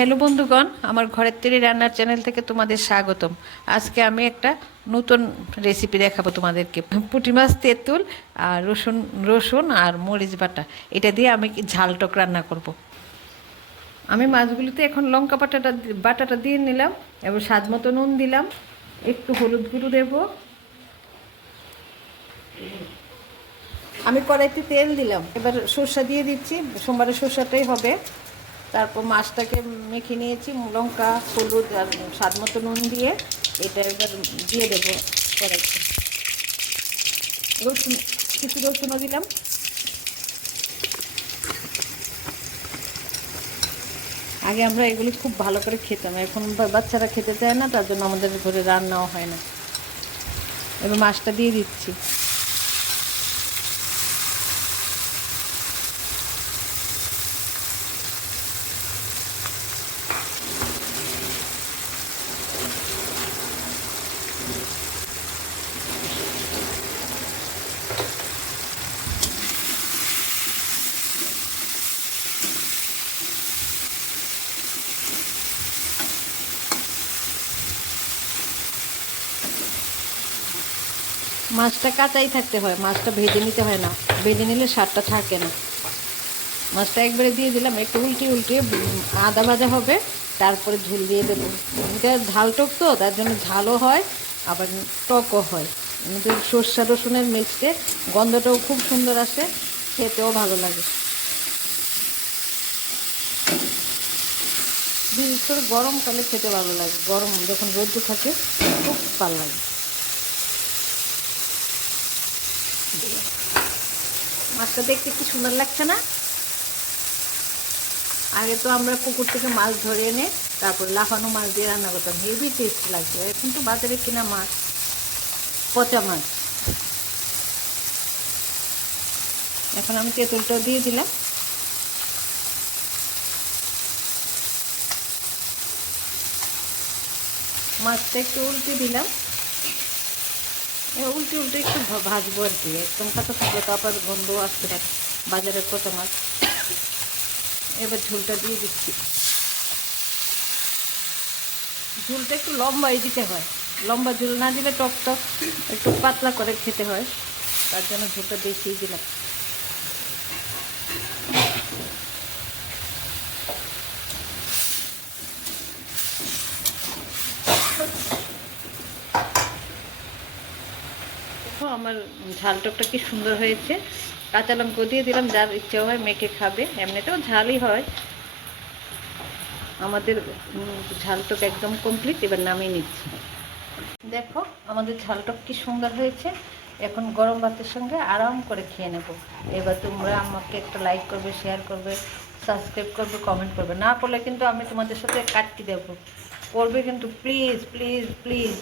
Hello বন্ধুগণ, আমার ঘরের তৈরি রান্নার চ্যানেল থেকে তোমাদের স্বাগতম। আজকে আমি একটা নতুন রেসিপি দেখাবো তোমাদেরকে। পুঁটি মাছ তেঁতুল আর রসুন রসুন আর মরিচ বাটা, এটা দিয়ে আমি ঝাল টক রান্না করব। আমি মাছগুলিতে এখন লঙ্কা বাটাটা দিয়ে নিলাম, এবার স্বাদ মতো নুন দিলাম, একটু হলুদ গুঁড়ো দেব। আমি কড়াইতে তেল দিলাম, এবার সর্ষা দিয়ে দিচ্ছি, সোমবারের সর্ষাটাই হবে। তারপর মাছটাকে মেখে নিয়েছি লঙ্কা হলুদ আর স্বাদ মতো নুন দিয়ে, এটা এবার দিয়ে দেবো কড়াইতে। রসুন, কিছু রসুনও দিলাম। আগে আমরা এগুলি খুব ভালো করে খেতাম, এখন বাচ্চারা খেতে চায় না, তার জন্য আমাদের ঘরে রান্নাও হয় না। এবার মাছটা দিয়ে দিচ্ছি। মাছটা কাঁচাই থাকতে হয়, মাছটা ভেজে নিতে হয় না, ভেজে নিলে স্বাদটা থাকে না। মাছটা একবারে দিয়ে দিলাম, একটু উল্টিয়ে আদা ভাজা হবে, তারপরে ঝোল দিয়ে দেবো। এটা ঝাল টক তো, তার জন্য ঝালও হয় আবার টকও হয়। কিন্তু সর্ষা রসুনের মিক্সে গন্ধটাও খুব সুন্দর আসে, খেতেও ভালো লাগে। বিশেষ করে গরমকালে খেতে ভালো লাগে, গরম যখন রোদ্দুর থাকে খুব ভালো লাগে। মাছটা দেখতে কি সুন্দর লাগছে না? আগে তো আমরা পুকুর থেকে মাছ ধরে এনে তারপর লাফানো মাছ দিয়ে রান্না করতাম, হেভি টেস্ট লাগতো। এখন তো বাজারে কিনা মাছ, পচা মাছ। এখন আমি তেঁতুলটাও দিয়ে দিলাম। মাছটা একটু উল্টে দিলাম, উল্টে একটু ভাজবো আর কি, একদম কাঁচা থাকলে তো আবার গন্ধ আসতে পারে বাজারের পচা মাছ। এবার ঝোলটা দিয়ে দিচ্ছি। ঝোলটা একটু লম্বাই দিতে হয়, লম্বা ঝোল না দিলে টক টক একটু পাতলা করে খেতে হয়, তার জন্য ঝোলটা বেশিই দিলাম। দেখো আমার ঝাল টকটা কি সুন্দর হয়েছে। কাঁচা লঙ্কা দিয়ে দিলাম, যার ইচ্ছা হয় মেখে খাবে, এমনিতেও ঝালই হয়। আমাদের ঝাল টক একদম কমপ্লিট, এবার নামিয়ে নিচ্ছি। দেখো আমাদের ঝাল টক কি সুন্দর হয়েছে। এখন গরম ভাতের সঙ্গে আরাম করে খেয়ে নেব। এবার তোমরা আমাকে একটা লাইক করবে, শেয়ার করবে, সাবস্ক্রাইব করবে, কমেন্ট করবে। না করলে কিন্তু আমি তোমাদের সাথে কাটতে দেবো, করবে কিন্তু, প্লিজ প্লিজ প্লিজ।